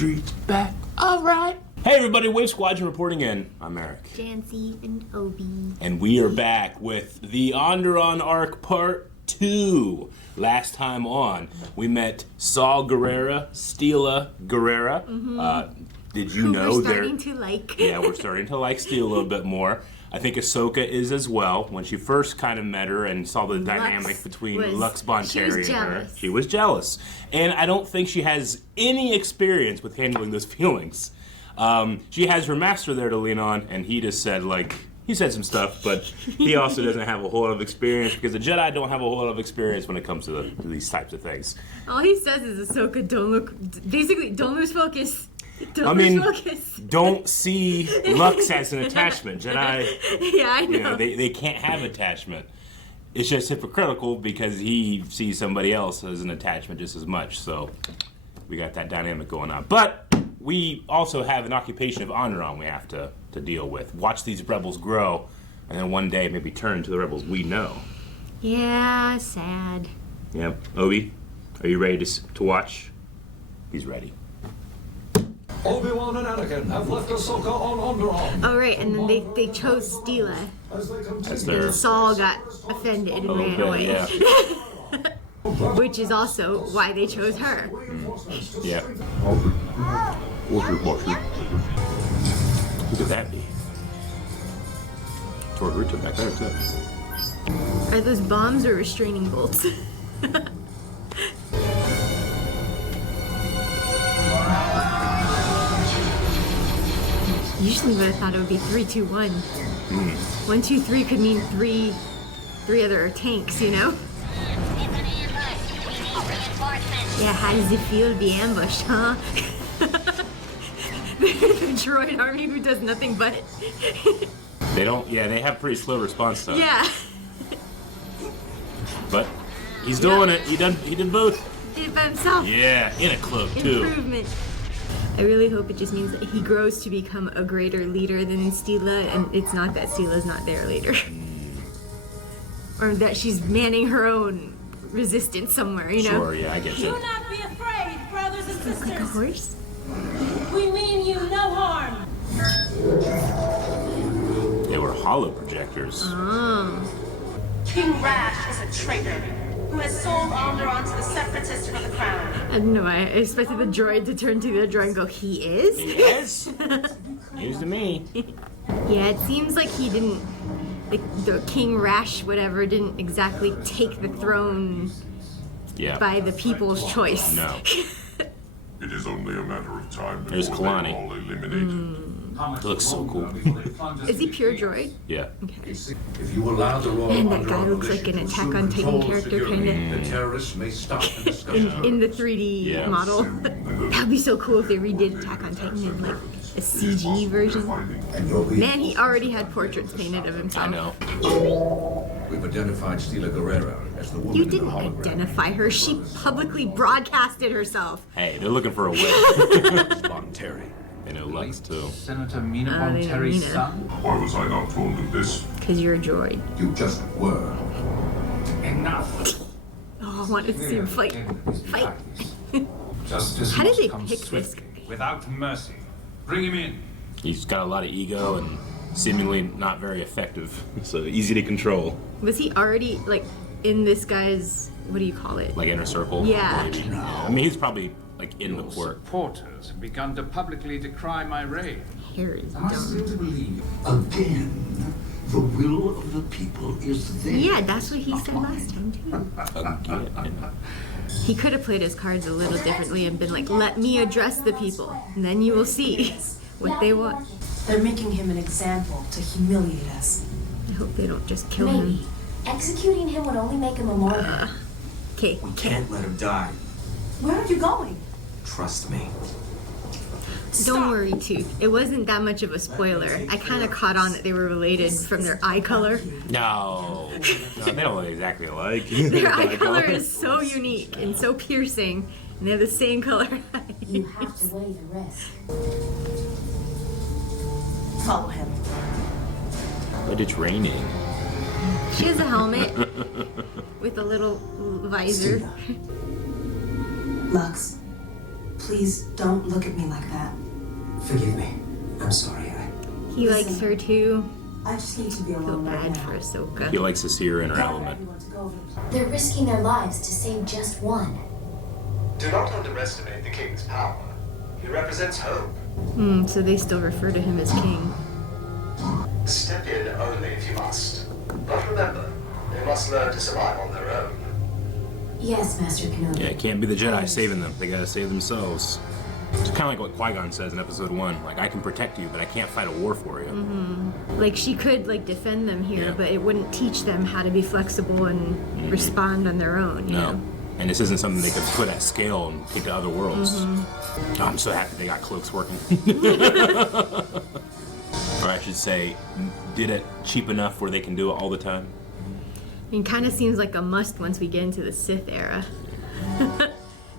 streets back. All right. Hey everybody, Wave Squadron reporting in. I'm Eric. Janci and Obi. And we are back with the Onderon arc part 2. Last time on, we met Saw Gerrera, Steela Gerrera. Did you know we're starting to like? Yeah, we're starting to like Steela a little bit more. I think Ahsoka is as well. When she first kind of met her and saw the dynamic between Lux Bonteri and her, she was jealous. And I don't think she has any experience with handling those feelings. She has her master there to lean on, and he just said, like, he said some stuff, but he also doesn't have a whole lot of experience because the Jedi don't have a whole lot of experience when it comes to these types of things. All he says is, Ahsoka, don't lose focus. Don't see Lux as an attachment. Jedi, yeah, I know. They can't have attachment. It's just hypocritical because he sees somebody else as an attachment just as much. So we got that dynamic going on. But we also have an occupation of Onderon we have to deal with. Watch these rebels grow, and then one day maybe turn to the rebels we know. Yeah, sad. Yep. Obi, are you ready to watch? He's ready. Obi-Wan and Anakin have left Ahsoka on Onderon. Oh, right, and then they chose Steela. And Saul got offended and ran away. Yeah. Which is also why they chose her. Yeah. Who could that be? Toward Richard back there, too. Are those bombs or restraining bolts? Usually would have thought it would be 3, 2, 1. 1, 2, 3 could mean three other tanks, you know? Yeah, how does it feel to be ambushed, huh? The droid army who does nothing but... they have pretty slow response time. Yeah. But he's doing it. He did both. Did it by himself. Yeah, in a cloak, too. Improvement. I really hope it just means that he grows to become a greater leader than Steela, and it's not that Steela's not there later. Or that she's manning her own resistance somewhere, you know? Sure, yeah, I get Do it. not be afraid, brothers and sisters. Like a horse? We mean you no harm. They were hollow projectors. Oh. King Rash is a traitor who has sold Onderon to the Separatists for the crown. I don't know, I expected the droid to turn to the droid and go, he is? Yes. News to me. Yeah, it seems like he didn't, like the King Rash, whatever, didn't exactly take the throne by the people's choice. No. It is only a matter of time There's before Kalani. they're all eliminated. It looks so cool. Is he pure droid? Yeah. Okay. If you allow the Royal Man, that guy Onderon looks like an militia to Attack on assume Titan control character, security, kinda. The terrorists may stop and discuss In the 3D model. That'd be so cool if they redid Attack on Titan in like a CG version. Man, he already had portraits painted of himself. I know. We've identified Steela Gerrera as the woman You in the didn't hologram. identify her. She publicly broadcasted herself. Hey, they're looking for a win. Bonteri. They know Lux, too. Senator Mina they know Bonteri's Mina. son? Why was I not told of this? Because you're a droid. You just were. Enough. Oh, I want to see him fight. Fight. Justice How did they must come pick this swiftly, guy? without mercy. Bring him in. He's got a lot of ego and seemingly not very effective. So easy to control. Was he already, like, in this guy's, what do you call it? Like inner circle? Yeah. Maybe. I mean, he's probably like in the Your court. supporters have begun to publicly decry my reign. Hair is I seem dumb. to believe again the will of the people is there. Yeah, that's what he said last time, too. Again. He could have played his cards a little differently and been like, let me address the people, and then you will see what they want. They're making him an example to humiliate us. I hope they don't just kill Maybe. him. Executing him would only make him a martyr. Okay. We can't let him die. Where are you going? Trust me. Don't worry, too. It wasn't that much of a spoiler. I kind of caught on that they were related from their eye color. No. They don't look exactly alike. Their eye color is so unique and so piercing, and they have the same color eyes. You have to weigh the risk. Follow him. But it's raining. She has a helmet with a little visor. Lux, Please don't look at me like that. Forgive me. I'm sorry. He likes her too. I just need to be Feel alone right bad now. for Ahsoka. He likes to see her in her element. They're risking their lives to save just one. Do not underestimate the king's power. He represents hope. So they still refer to him as king. Step in only if you must. But remember, they must learn to survive on their own. Yes, Master Kenobi. Yeah, it can't be the Jedi saving them. They gotta save themselves. It's kind of like what Qui-Gon says in Episode 1. Like, I can protect you, but I can't fight a war for you. Like, she could, like, defend them here, Yeah. but it wouldn't teach them how to be flexible and respond on their own, you know? And this isn't something they could put at scale and take to other worlds. Oh, I'm so happy they got cloaks working. Or I should say, did it cheap enough where they can do it all the time? It kind of seems like a must once we get into the Sith era.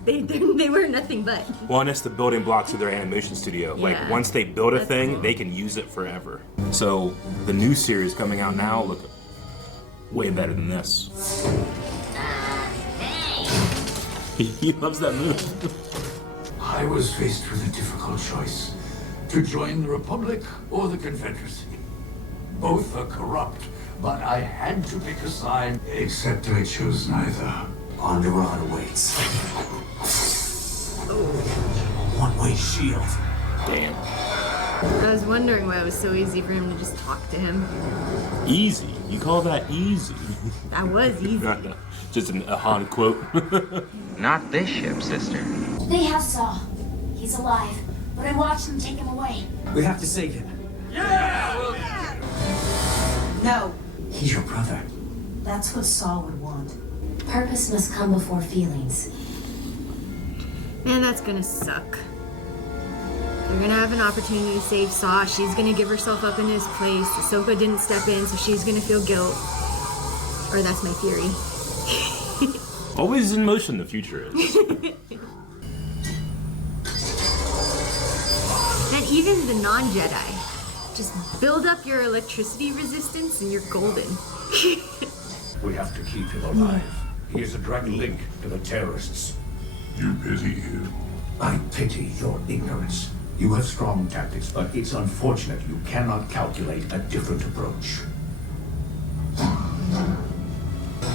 they were nothing but. Well, and it's the building blocks of their animation studio. Yeah. Like, once they build a That's thing, cool. they can use it forever. So, the new series coming out now look way better than this. He loves that move. I was faced with a difficult choice. To join the Republic or the Confederacy. Both are corrupt, but I had to pick a side. Except I chose neither. Onderon awaits. One-way shield. Damn. I was wondering why it was so easy for him to just talk to him. Easy? You call that easy? That was easy. Just a Han quote. Not this ship, sister. They have Saw. He's alive, but I watched them take him away. We have to save him. No, He's your brother. that's what Saul would want. Purpose must come before feelings. Man, that's gonna suck. They're gonna have an opportunity to save Saw. She's gonna give herself up in his place. Ahsoka didn't step in, so she's gonna feel guilt. Or that's my theory. Always in motion, the future is. And even the non-Jedi. Just build up your electricity resistance and you're golden. We have to keep him alive. He is a direct link to the terrorists. You pity him. I pity your ignorance. You have strong tactics, but it's unfortunate you cannot calculate a different approach.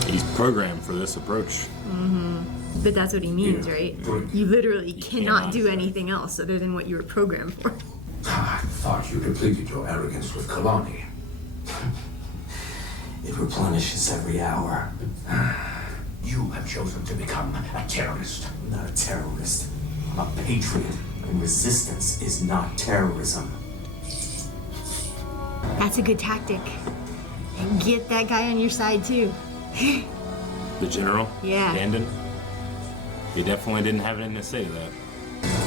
He's programmed for this approach. But that's what he means, right? You literally cannot cannot. do anything else other than what you were programmed for. I thought you depleted your arrogance with Kalani. It replenishes every hour. You have chosen to become a terrorist. I'm not a terrorist. I'm a patriot. And resistance is not terrorism. That's a good tactic. And get that guy on your side too. The general? Yeah. Dandon? He definitely didn't have anything to say to that.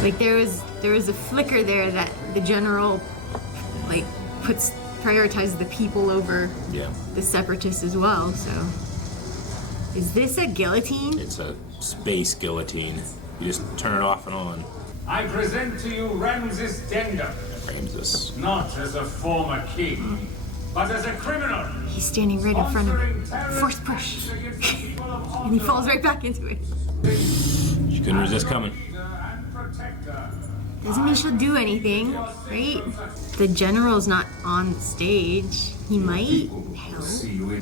Like there was a flicker there that the general like prioritizes the people over Yeah. the separatists as well, so is this a guillotine? It's a space guillotine. You just turn it off and on. I present to you Ramses Denda, Ramses. not as a former king, but as a criminal. He's standing right in front of Sponsoring him. terrorist Force push. attacks against the people of And he Hondo. falls right back into it. She couldn't resist coming. Leader and protector. Doesn't mean she'll do anything, right? The general's not on the stage. He might help. See you in.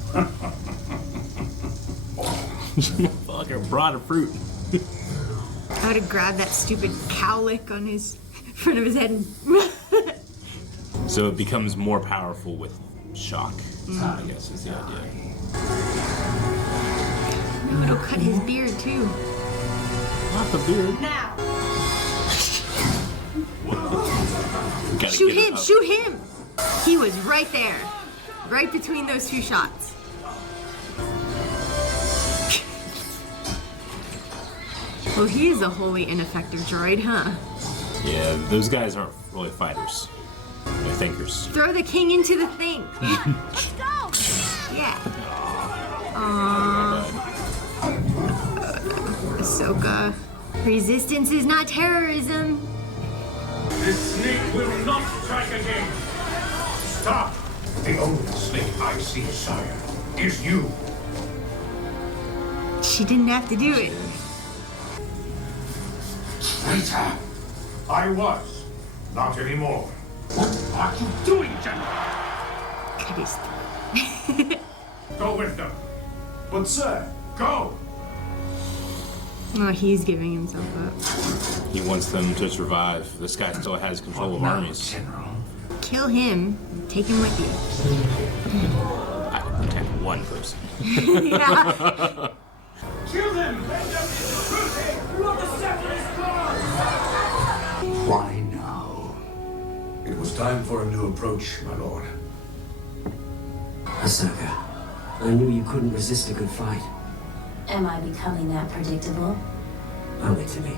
Fucking brought a fruit. I would have grabbed that stupid cowlick on his front of his head and So it becomes more powerful with shock, I guess is the idea. no, it'll cut his beard too. Not the beard. Now! Gotta Shoot get it him! up. Shoot him! He was right there. Right between those two shots. Well, he is a wholly ineffective droid, huh? Yeah, those guys aren't really fighters. They're thinkers. Throw the king into the thing. Let's go! Yeah. Ahsoka. Resistance is not terrorism. This snake will not strike again. Stop! The only snake I see, sire, is you. She didn't have to do it. Traitor! I was. Not anymore. What are you doing, General? Cut his Go with them. But, sir, go. Oh, he's giving himself up. He wants them to survive. This guy still has control of armies. General. Kill him, take him with you. I would protect one person. Yeah. Kill them! Let them be Let the Separatists cause! Why now? It was time for a new approach, my lord. Ahsoka, I knew you couldn't resist a good fight. Am I becoming that predictable? Only to me.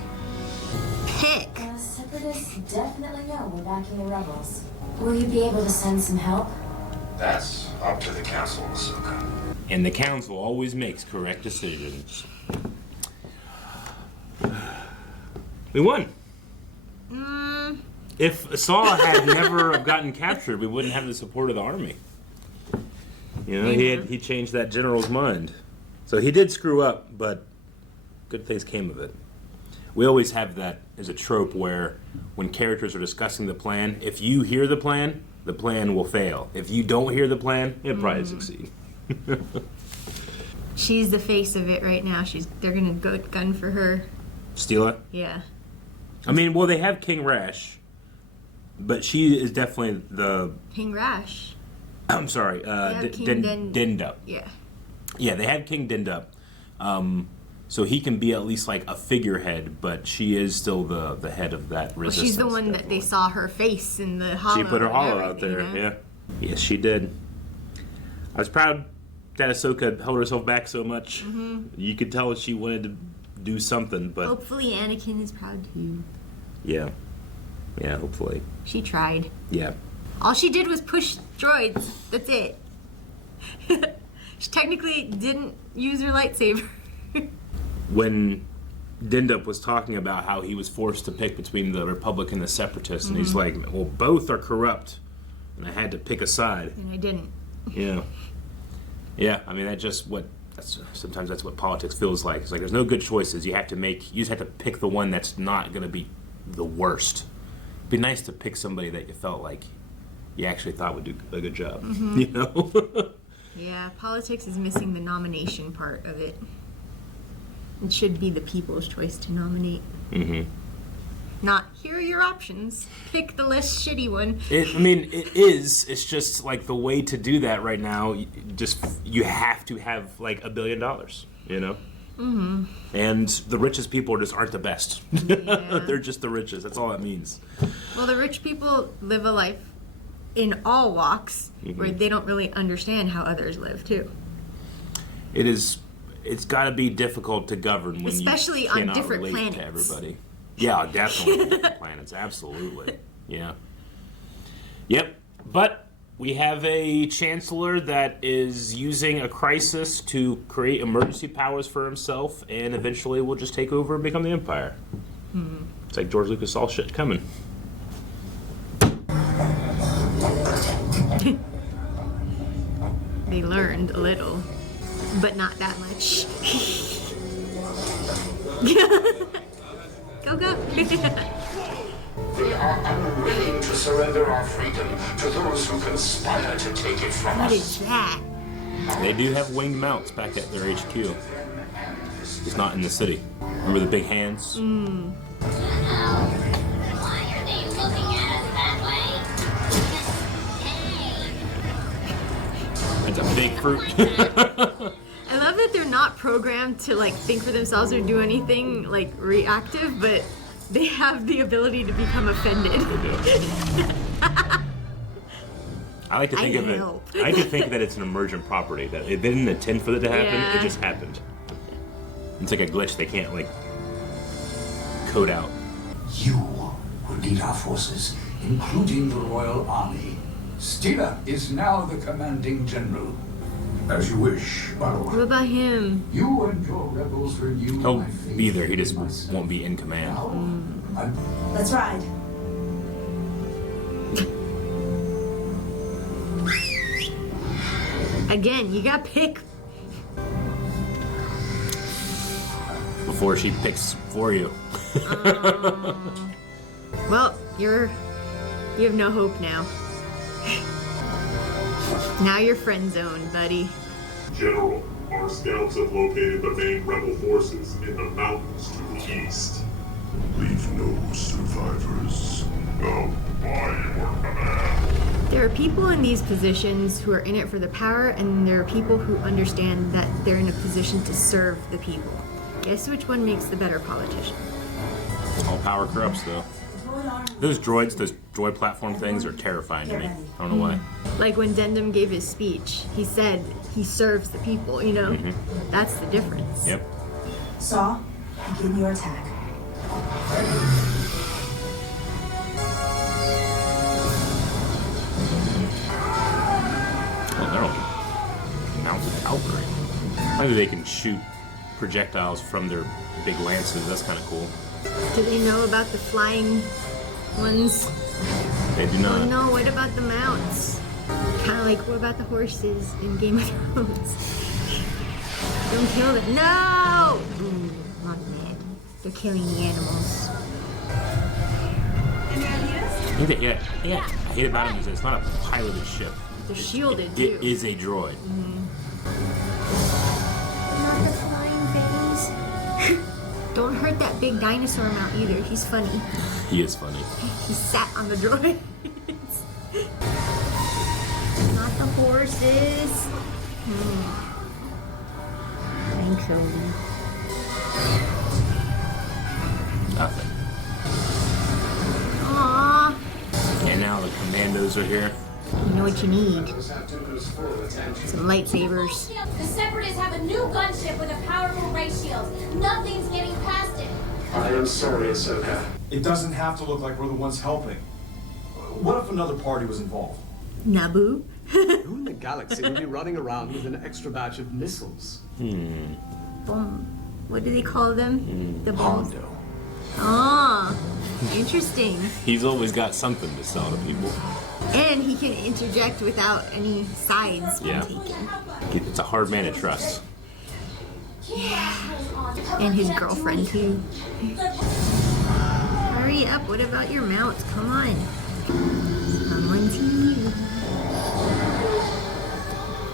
Pick. The Separatists definitely know we're backing the rebels. Will you be able to send some help? That's up to the council, Ahsoka. And the council always makes correct decisions. We won. If Saul had never gotten captured, we wouldn't have the support of the army. You know, he changed that general's mind. So he did screw up, but good things came of it. We always have that as a trope where when characters are discussing the plan, if you hear the plan will fail. If you don't hear the plan, it'll probably succeed. She's the face of it right now. They're gonna go gun for her. Steela? Yeah. I mean, well, they have King Rash, but she is definitely the... King Rash. I'm sorry, Dindup. Yeah. Yeah, they have King Dindup. So he can be at least like a figurehead, but she is still the head of that resistance. Well, she's the one that they saw her face in the hollow. She put her hollow out there, yeah. Yes, she did. I was proud that Ahsoka held herself back so much. Mm-hmm. You could tell she wanted to do something, but... Hopefully Anakin is proud too. Yeah. Yeah, hopefully. She tried. Yeah. All she did was push droids. That's it. She technically didn't use her lightsaber. When Dindup was talking about how he was forced to pick between the Republic and the Separatists, and he's like, well, both are corrupt, and I had to pick a side. And I didn't. Yeah. Yeah, I mean, sometimes that's what politics feels like. It's like there's no good choices. You just have to pick the one that's not going to be the worst. It'd be nice to pick somebody that you felt like you actually thought would do a good job, you know? Yeah, politics is missing the nomination part of it. It should be the people's choice to nominate. Mm-hmm. Not, here are your options. Pick the less shitty one. It is. It's just like the way to do that right now, you have to have like $1 billion, you know? Mm-hmm. And the richest people just aren't the best. Yeah. They're just the richest. That's all it means. Well, the rich people live a life in all walks where they don't really understand how others live, too. It's got to be difficult to govern when especially you cannot on different relate planets. To everybody. Yeah, definitely on different planets. Absolutely. Yeah. Yep. But we have a chancellor that is using a crisis to create emergency powers for himself, and eventually will just take over and become the Empire. It's like George Lucas saw shit coming. They learned a little, but not that much. Go. We are unwilling to surrender our freedom to those who conspire to take it from What us. is that? They do have winged mounts back at their HQ. It's not in the city. Remember the big hands? Why are they looking at us that way? It's a big fruit. I love that they're not programmed to like think for themselves or do anything like reactive, but they have the ability to become offended. I like to think of it. I like to think that it's an emergent property that they didn't intend for it to happen. Yeah. It just happened. It's like a glitch they can't like code out. You will lead our forces, including the Royal Army. Steela is now the commanding general. As you wish, my lord. What about him? You and your rebels renew He'll my faith be there. He just in myself. won't be in command. Now, Let's ride. Again, you got pick. Before she picks for you. Well, you have no hope now. Now you're friend zoned, buddy. General, our scouts have located the main rebel forces in the mountains to the east. Leave no survivors. Go by your command. There are people in these positions who are in it for the power, and there are people who understand that they're in a position to serve the people. Guess which one makes the better politician? All power corrupts, though. Those droid platform things are terrifying to me. I don't know why. Like when Dendam gave his speech, he said he serves the people, you know? That's the difference. Yep. Saw, begin your attack. Oh, they're all mounted cavalry. Maybe they can shoot projectiles from their big lances. That's kind of cool. Do they know about the flying ones? They do not. Oh no, what about the mounts? Kind of like, what about the horses in Game of Thrones? Don't kill them. No! Ooh, not mad. They're killing the animals. Any ideas? Yeah. I hate about it is it's not a piloted ship. They're shielded, too. It is a droid. Not the flying babies. Don't hurt that big dinosaur mount either. He's funny. He is funny. He sat on the droid. Not the horses. Thanks, Odie. Nothing. Aww. And now the commandos are here. You know what you need? Some lightsabers. The Separatists have a new gunship with a powerful ray shield. Nothing's getting past it. I am sorry, Ahsoka. It doesn't have to look like we're the ones helping. What if another party was involved? Naboo? Who in the galaxy would be running around with an extra batch of missiles? What do they call them? The bombs. Hondo. Oh, interesting. He's always got something to sell to people. And he can interject without any sides being taken. It's a hard man to trust. And his girlfriend too. Hurry up, what about your mounts? Come on. I'm on TV.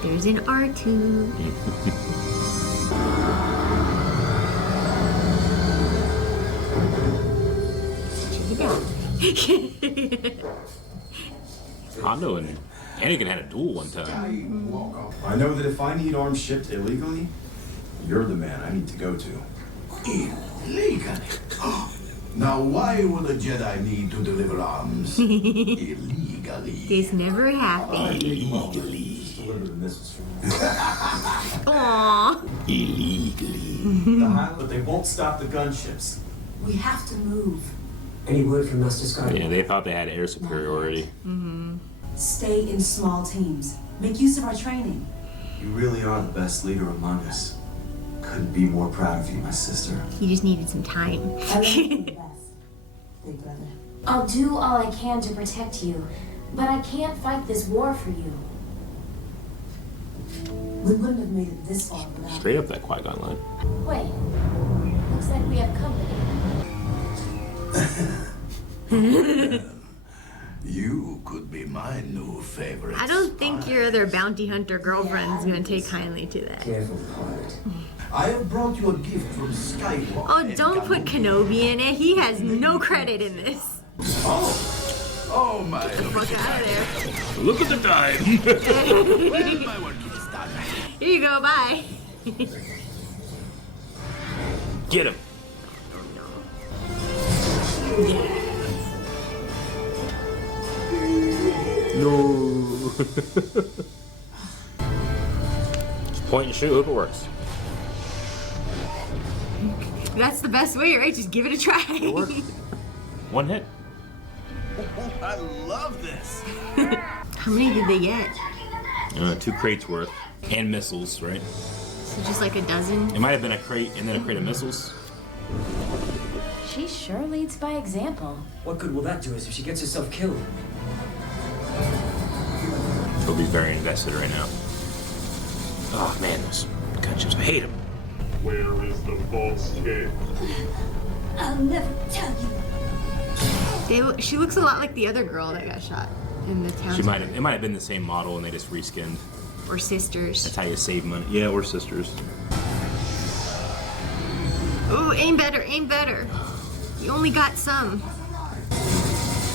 There's an R2. Hondo and Anakin had a duel one time. I know that if I need arms shipped illegally, you're the man I need to go to. Illegally? Now, why would a Jedi need to deliver arms illegally? This never happened. Illegally. Deliver the missiles for me. Aww. Illegally. But they won't stop the gunships. We have to move. Any word from Master Squadron? Yeah, they thought they had air superiority. Stay in small teams. Make use of our training. You really are the best leader among us. Couldn't be more proud of you, my sister. He just needed some time. I learned from the best, big brother. I'll do all I can to protect you, but I can't fight this war for you. We wouldn't have made it this far without Straight up that Qui-Gon line. Wait, looks like we have company. You could be my new favorite. I don't think your other bounty hunter girlfriend's gonna take kindly to that. Careful, pilot. I have brought you a gift from Skywalker. Oh, don't put Kenobi in it. He has no credit in this. Oh my. Get the fuck out of there. Look at the time. Well, my work is done. Here you go, bye. Get him. No. Just point and shoot. Hope it works. That's the best way, right? Just give it a try. It worked. One hit. I love this. How many did they get? 2 crates worth. And missiles, right? So just like a dozen? It might have been a crate and then a crate of missiles. She sure leads by example. What good will that do us if she gets herself killed? Toby's very invested right now. Oh man, those gunships, I hate them. Where is the false kid? I'll never tell you. She looks a lot like the other girl that got shot in the town. It might have been the same model and they just reskinned. Or sisters. That's how you save money. Yeah, or sisters. Oh, aim better, aim better. You only got some.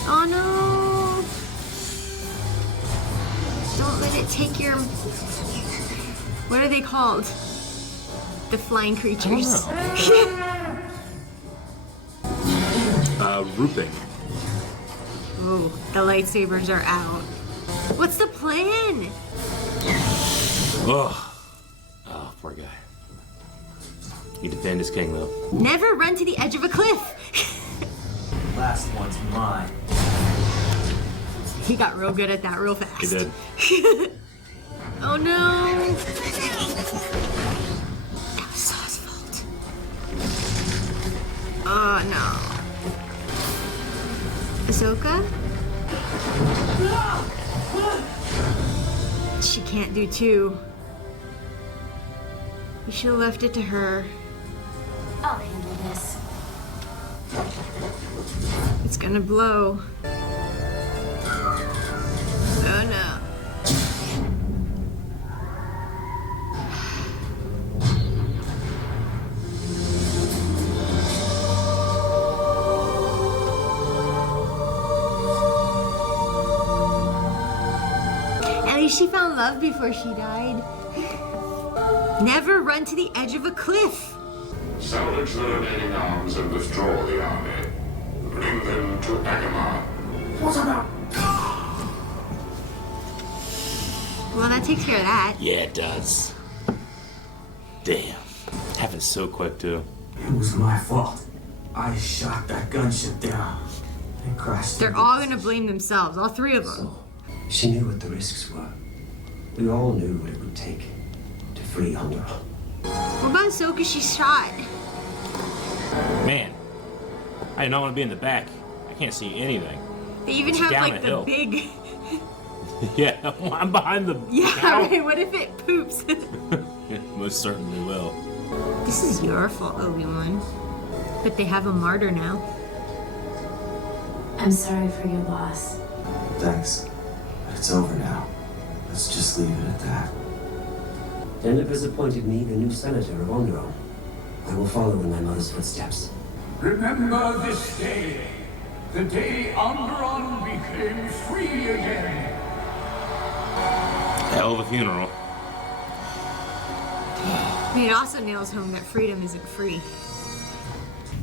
Oh no! Don't let it take your... What are they called? The flying creatures. Rooping. Oh, the lightsabers are out. What's the plan? Oh, poor guy. He defend his king, though. Never run to the edge of a cliff. Last one's mine. He got real good at that real fast. He did. Oh no! That was Saw's fault. Oh no. Ahsoka? She can't do two. You should have left it to her. I'll handle this. It's gonna blow. Oh no. At least she found love before she died. Never run to the edge of a cliff. Salvage the remaining arms and withdraw the army. Bring them to Agama. What about... Well, that takes care of that. Yeah, it does. Damn. Happened so quick, too. It was my fault. I shot that gunship down and crashed. They're all gonna blame themselves, all three of them. She knew what the risks were. We all knew what it would take to free Hondo. What about Ahsoka? She's shot. Man, I do not want to be in the back. I can't see anything. They even It's have down like the the hill. big... Yeah, I'm behind the Yeah, cow. right, what if it poops? Yeah, most certainly will. This is your fault, Obi-Wan. But they have a martyr now. I'm sorry for your loss. Thanks. It's over now. Let's just leave it at that. Deneb has appointed me the new senator of Onderon. I will follow in my mother's footsteps. Remember this day. The day Onderon became free again. Hell of a funeral. I mean, it also nails home that freedom isn't free.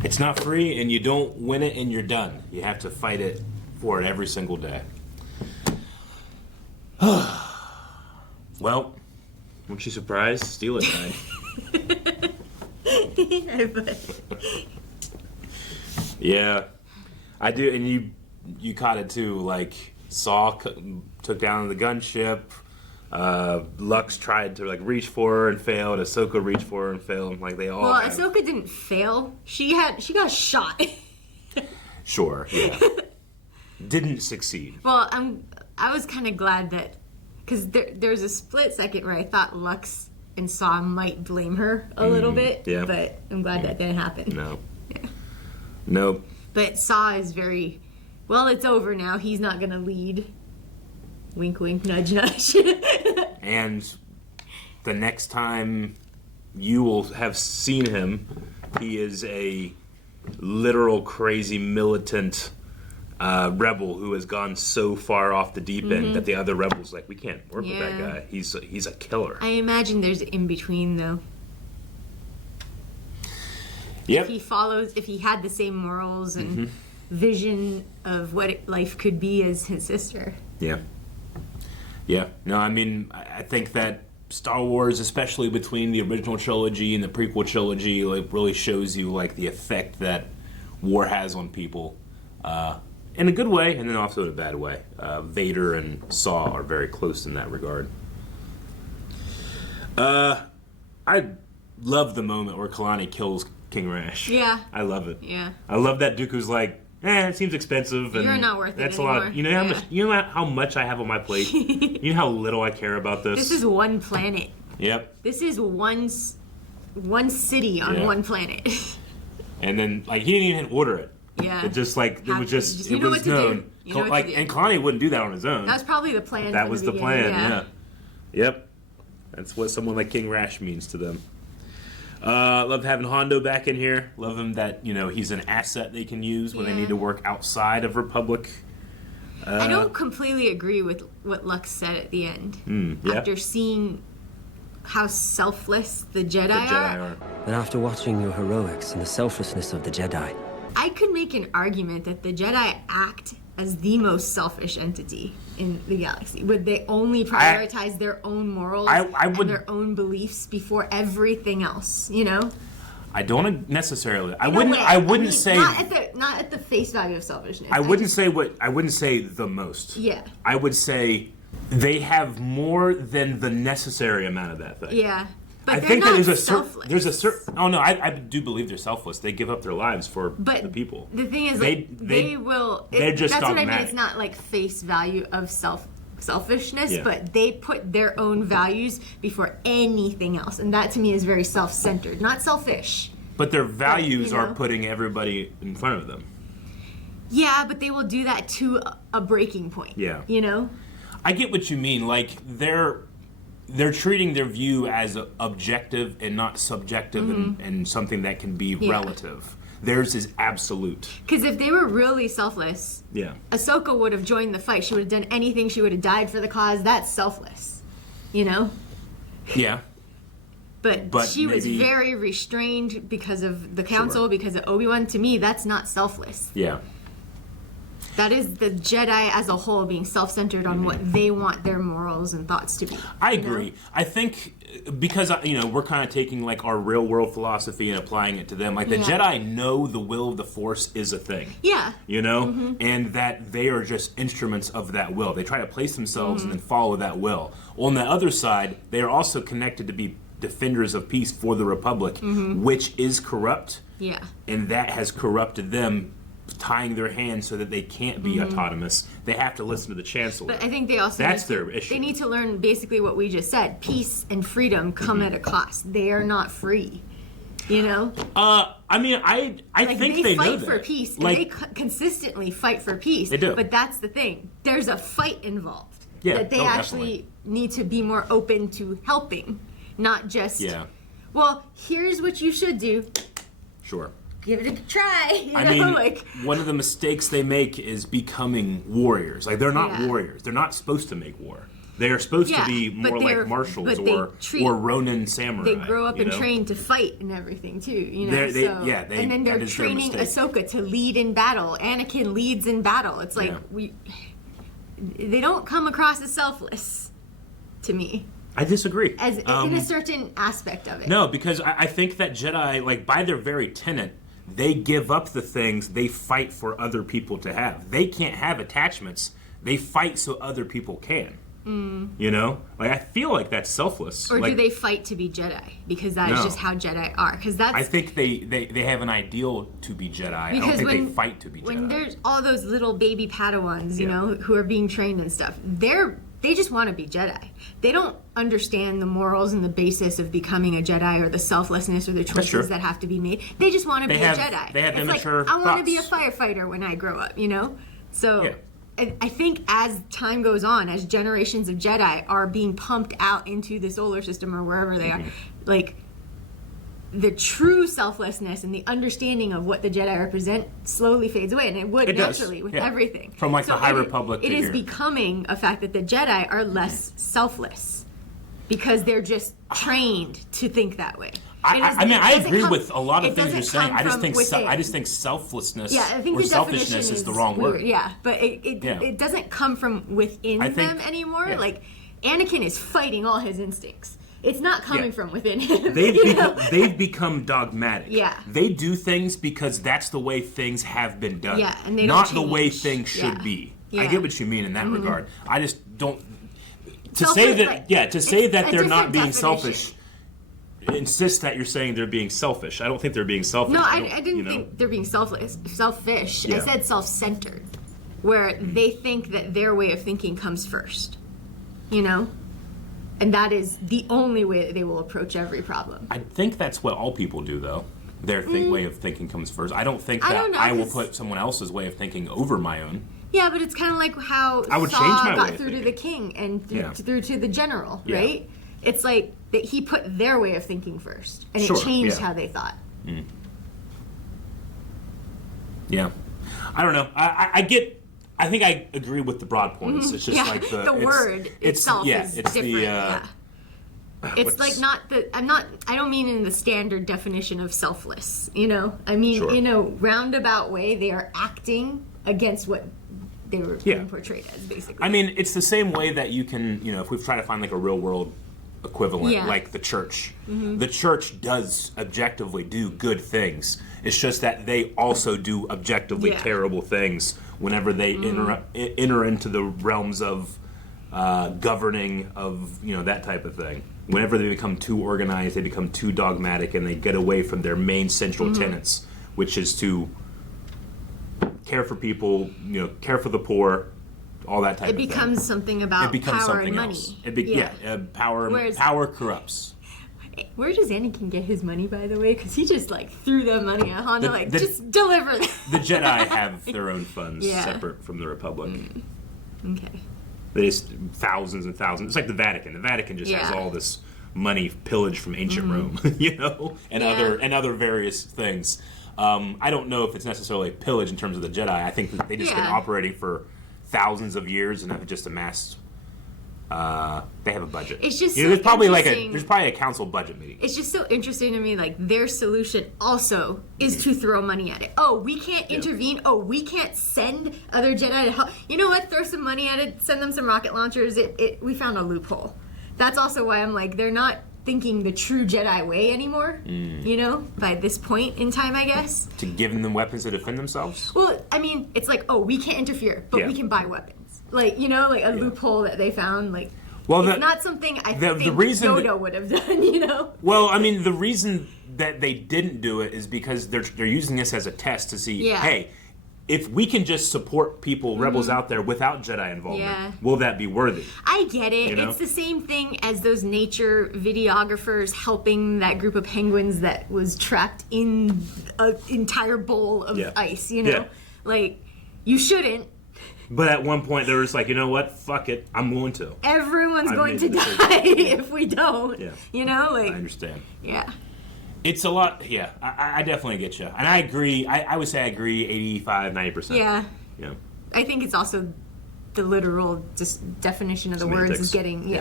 It's not free, and you don't win it, and you're done. You have to fight it for it every single day. Well, weren't you surprised? Steela died. Yeah, I do, and you caught it too. Like Saw took down the gunship. Lux tried to like reach for her and failed. Ahsoka reached for her and failed. Like they all. Well, Ahsoka didn't fail. She got shot. Sure. Yeah. Didn't succeed. Well, I was kind of glad that, because there's a split second where I thought Lux and Saw might blame her a little bit. Yeah. But I'm glad that didn't happen. No. Yeah. Nope. But Saw is very, well, it's over now. He's not gonna lead. Wink, wink, nudge, nudge. And the next time you will have seen him, he is a literal crazy militant rebel who has gone so far off the deep end that the other rebels like, we can't work with that guy. He's a killer. I imagine there's in between though. Yep. If he had the same morals and vision of what life could be as his sister. Yeah. Yeah. No, I mean, I think that Star Wars, especially between the original trilogy and the prequel trilogy, like really shows you like the effect that war has on people, in a good way, and then also in a bad way. Vader and Saw are very close in that regard. I love the moment where Kalani kills King Rash. Yeah. I love it. Yeah. I love that Dooku's like, it seems expensive. And you're not worth it that's anymore. a lot. You know how much? You know how much I have on my plate. You know how little I care about this. This is one planet. Yep. This is one one city on one planet. And then, like, he didn't even order it. Yeah. It just, like, it was just, it was known. And Kalani wouldn't do that on his own. That was probably the plan. That was the plan, yeah. Yep. That's what someone like King Rash means to them. Love having Hondo back in here. Love him that, he's an asset they can use when they need to work outside of Republic. I don't completely agree with what Lux said at the end. After seeing how selfless the Jedi are. And after watching your heroics and the selflessness of the Jedi, I could make an argument that the Jedi act as the most selfish entity in the galaxy. Would they only prioritize their own morals and their own beliefs before everything else, I don't necessarily. I wouldn't say not at the face value of selfishness. I wouldn't say the most. Yeah. I would say they have more than the necessary amount of that thing. Yeah. But I think that there's a certain. Oh no, I do believe they're selfless. They give up their lives for the people. The thing is, they will. They're just that's dogmatic. What I mean. It's not like face value of selfishness, Yeah. but they put their own values before anything else, and that to me is very self-centered, not selfish. But their values are putting everybody in front of them. Yeah, but they will do that to a breaking point. Yeah. I get what you mean. Like they're treating their view as objective and not subjective and something that can be relative. Theirs is absolute. Because if they were really selfless, Ahsoka would have joined the fight. She would have done anything. She would have died for the cause. That's selfless, Yeah. But she was very restrained because of the council, because of Obi-Wan. To me, that's not selfless. Yeah. That is the Jedi as a whole being self-centered on what they want their morals and thoughts to be. I agree. I think because we're kind of taking like our real world philosophy and applying it to them. Like the Jedi know the will of the Force is a thing. Yeah. And that they are just instruments of that will. They try to place themselves and then follow that will. On the other side, they are also connected to be defenders of peace for the Republic, which is corrupt. Yeah. And that has corrupted them, tying their hands so that they can't be autonomous. They have to listen to the Chancellor. But I think they also their issue. They need to learn basically what we just said. Peace and freedom come at a cost. They are not free. I think they fight know for that. peace, and they consistently fight for peace. They do. But that's the thing. There's a fight involved. Yeah, that they actually need to be more open to helping, not just. Yeah. Well, here's what you should do. Sure. Give it a try. One of the mistakes they make is becoming warriors. Like they're not warriors. They're not supposed to make war. They are supposed to be more like marshals or Ronin samurai. They grow up and train to fight and everything too. And then they're training Ahsoka to lead in battle. Anakin leads in battle. It's like they don't come across as selfless to me. I disagree. As in a certain aspect of it. No, because I think that Jedi, like by their very tenet, they give up the things they fight for other people to have. They can't have attachments. They fight so other people can. Like I feel like that's selfless. Or do they fight to be Jedi? Because that is just how Jedi are. Because I think they have an ideal to be Jedi. I don't think they fight to be Jedi. When there's all those little baby Padawans, who are being trained and stuff, they just want to be Jedi. They don't understand the morals and the basis of becoming a Jedi or the selflessness or the choices that have to be made. They just want to be a Jedi. They have it's immature I want to be a firefighter when I grow up, So I think as time goes on, as generations of Jedi are being pumped out into the solar system or wherever they are, like the true selflessness and the understanding of what the Jedi represent slowly fades away, and it would naturally with everything. From the High Republic it is becoming a fact that the Jedi are less selfless because they're just trained to think that way. I agree with a lot of things you're saying. I just think selflessness or selfishness is the wrong word. Yeah, but it doesn't come from within them anymore. Yeah. Like Anakin is fighting all his instincts. It's not coming from within him. They've become dogmatic. Yeah. They do things because that's the way things have been done. Yeah, and they not don't the change. way things should be. Yeah. I get what you mean in that regard. I just don't say that they're not being selfish. Insist that you're saying they're being selfish. I don't think they're being selfish. No, I didn't think they're being selfish. Yeah. I said self-centered, where they think that their way of thinking comes first. And that is the only way that they will approach every problem. I think that's what all people do, though. Their way of thinking comes first. I don't think that I will put someone else's way of thinking over my own. Yeah, but it's kind of like how Saw got through to the king and through to the general, right? It's like that he put their way of thinking first, and it changed how they thought. Mm. Yeah. I don't know. I think I agree with the broad points. It's just like the word itself is different. It's like I don't mean in the standard definition of selfless, you know? I mean, in a roundabout way, they are acting against what they were being portrayed as, basically. I mean, it's the same way that you can, if we try to find like a real world equivalent, like the church. Mm-hmm. The church does objectively do good things. It's just that they also do objectively terrible things whenever they enter into the realms of governing, of that type of thing. Whenever they become too organized, they become too dogmatic, and they get away from their main central tenets, which is to care for people, care for the poor, all that type of thing. It becomes something about power and money. Power corrupts. Where does Anakin get his money, by the way? Because he just threw the money at Hondo, just deliver them. The Jedi have their own funds separate from the Republic. Okay. There's thousands and thousands. It's like the Vatican. The Vatican just has all this money pillaged from ancient Rome, and other various things. I don't know if it's necessarily pillage in terms of the Jedi. I think that they've just been operating for thousands of years and have just amassed. They have a budget. It's just there's probably a council budget meeting. It's just so interesting to me. Like their solution also is to throw money at it. Oh, we can't intervene. Oh, we can't send other Jedi to help. You know what? Throw some money at it. Send them some rocket launchers. We found a loophole. That's also why I'm like they're not thinking the true Jedi way anymore. By this point in time, I guess. To giving them weapons to defend themselves. Well, I mean, it's like we can't interfere, but we can buy weapons. Like, a loophole that they found, it's not something I think Yoda would have done, Well, I mean, the reason that they didn't do it is because they're using this as a test to see, hey, if we can just support people, rebels out there without Jedi involvement, will that be worthy? I get it. It's the same thing as those nature videographers helping that group of penguins that was trapped in an entire bowl of ice, Like, you shouldn't. But at one point, they were just like, you know what? Fuck it. I'm going to. Everyone's going to die if we don't. Yeah. I understand. Yeah. It's a lot. Yeah. I definitely get you. And I agree. I would say I agree 85, 90%. Yeah. Yeah. I think it's also the literal just definition of the words is getting,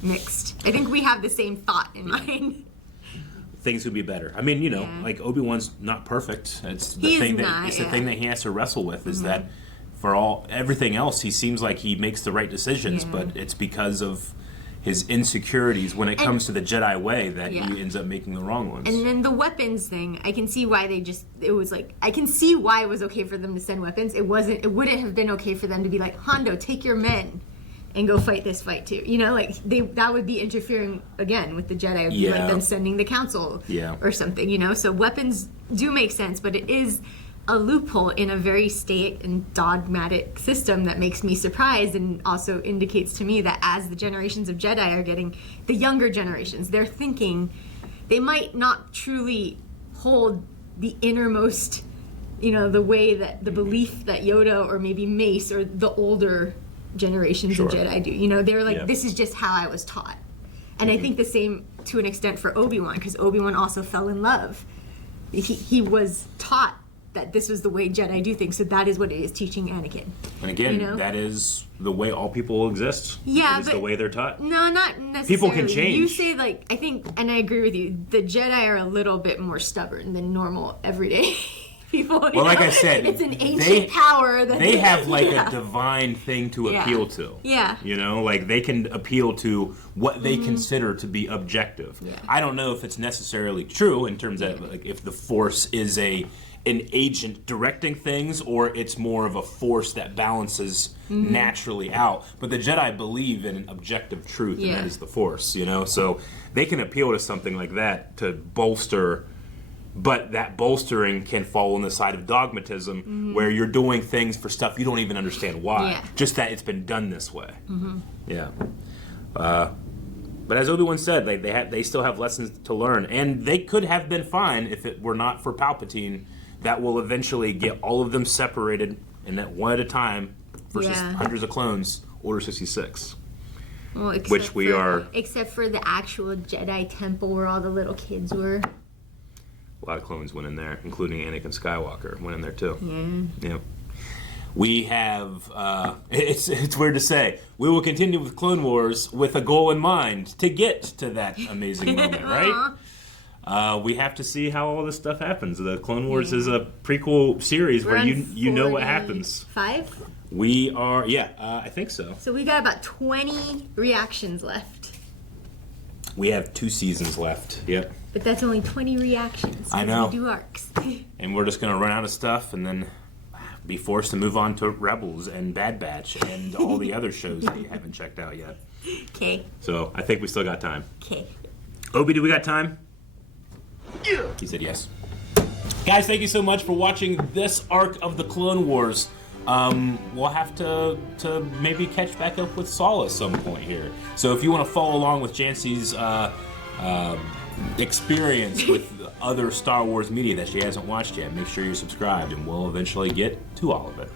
mixed. I think we have the same thought in mind. Things would be better. I mean, like Obi-Wan's not perfect. It's the thing that he has to wrestle with is that for everything else, he seems like he makes the right decisions, but it's because of his insecurities when it comes to the Jedi way that he ends up making the wrong ones. And then the weapons thing, I can see why I can see why it was okay for them to send weapons. It wouldn't have been okay for them to be like, Hondo, take your men and go fight this fight too. That would be interfering again with the Jedi. It would be like them sending the council or something, So weapons do make sense, but it is a loophole in a very static and dogmatic system that makes me surprised and also indicates to me that as the generations of Jedi are getting, the younger generations, they're thinking they might not truly hold the innermost, the way that the belief that Yoda or maybe Mace or the older generations of Jedi do. They're like, this is just how I was taught. And I think the same to an extent for Obi-Wan, because Obi-Wan also fell in love. He was taught that this was the way Jedi do things, so that is what it is teaching Anakin. And again, that is the way all people exist. Yeah, it's the way they're taught. No, not necessarily. People can change. You say, I think, and I agree with you, the Jedi are a little bit more stubborn than normal, everyday people. Well, like I said, it's an ancient power that they have a divine thing to appeal to. Yeah. They can appeal to what they consider to be objective. Yeah. I don't know if it's necessarily true in terms of if the Force is an agent directing things, or it's more of a force that balances naturally out. But the Jedi believe in an objective truth, and that is the Force, So they can appeal to something like that to bolster, but that bolstering can fall on the side of dogmatism, where you're doing things for stuff you don't even understand why. Just that it's been done this way. Yeah. But as Obi-Wan said, they still have lessons to learn, and they could have been fine if it were not for Palpatine. That will eventually get all of them separated, and that one at a time versus hundreds of clones. Order 66. Well, except for the actual Jedi temple where all the little kids were. A lot of clones went in there, including Anakin Skywalker went in there too. Yeah. We have, it's weird to say, we will continue with Clone Wars with a goal in mind to get to that amazing moment, right? We have to see how all this stuff happens. The Clone Wars is a prequel series where you know what happens. 5? We are, I think so. So we got about 20 reactions left. We have 2 seasons left, yep. But that's only 20 reactions. I know. We do arcs. And we're just going to run out of stuff and then be forced to move on to Rebels and Bad Batch and all the other shows that you haven't checked out yet. Okay. So I think we still got time. Okay. Obi, do we got time? Yeah. He said yes. Guys, thank you so much for watching this arc of the Clone Wars. We'll have to maybe catch back up with Saul at some point here. So if you want to follow along with Janci's experience with other Star Wars media that she hasn't watched yet, make sure you're subscribed and we'll eventually get to all of it.